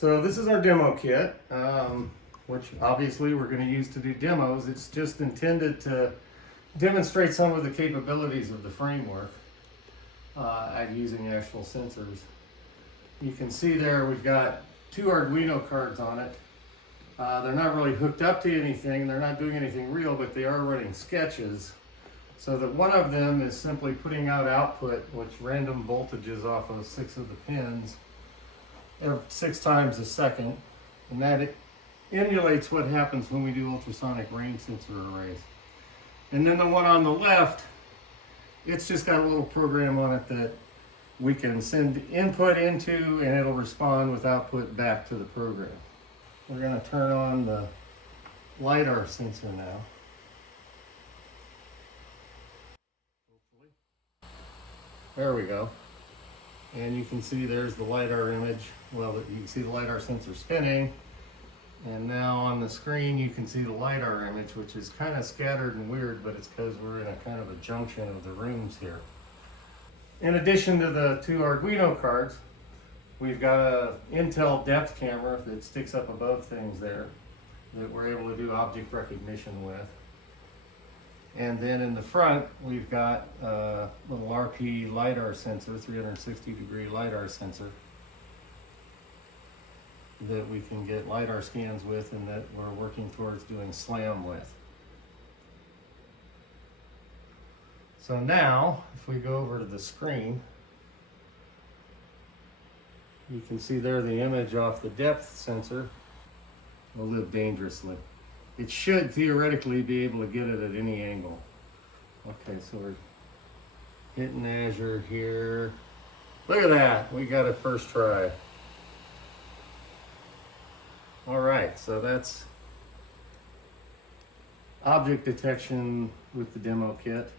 So this is our demo kit, which obviously we're going to use to do demos. It's just intended to demonstrate some of the capabilities of the framework at using actual sensors. You can see there we've got two Arduino cards on it. They're not really hooked up to anything, they're not doing anything real, but they are running sketches. So that one of them is simply putting out output, which random voltages off of 6 of the pins, 6 times a second, and that emulates what happens when we do ultrasonic range sensor arrays. And then the one on the left, it's just got a little program on it that we can send input into, and it'll respond with output back to the program. We're going to turn on the LiDAR sensor now. There we go. And you can see there's the LiDAR image. Well, you can see the LiDAR sensor spinning. And now on the screen you can see the LiDAR image, which is kind of scattered and weird, but it's because we're in a kind of a junction of the rooms here. In addition to the two Arduino cards, we've got a Intel depth camera that sticks up above things there that we're able to do object recognition with. And then in the front, we've got a little RP Lidar sensor, 360-degree LiDAR sensor that we can get LiDAR scans with and that we're working towards doing SLAM with. So now, if we go over to the screen, you can see there the image off the depth sensor will live dangerously. It should theoretically be able to get it at any angle. Okay, so we're hitting Azure here. Look at that, we got it first try. All right, so that's object detection with the demo kit.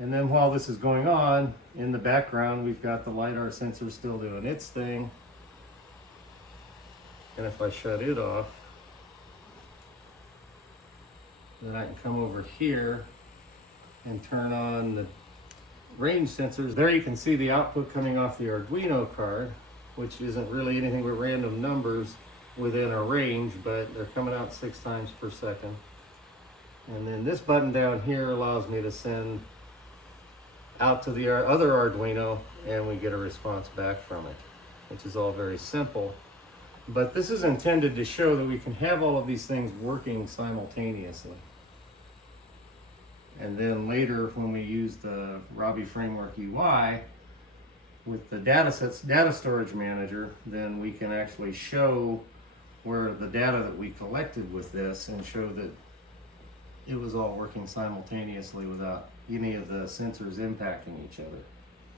And then while this is going on, in the background, we've got the LiDAR sensor still doing its thing. And if I shut it off, then I can come over here and turn on the range sensors. There you can see the output coming off the Arduino card, which isn't really anything but random numbers within a range, but they're coming out 6 times per second. And then this button down here allows me to send out to the other Arduino, and we get a response back from it, which is all very simple. But this is intended to show that we can have all of these things working simultaneously. And then later, when we use the Robby Framework UI with the data storage manager, then we can actually show where the data that we collected with this and show that it was all working simultaneously without any of the sensors impacting each other.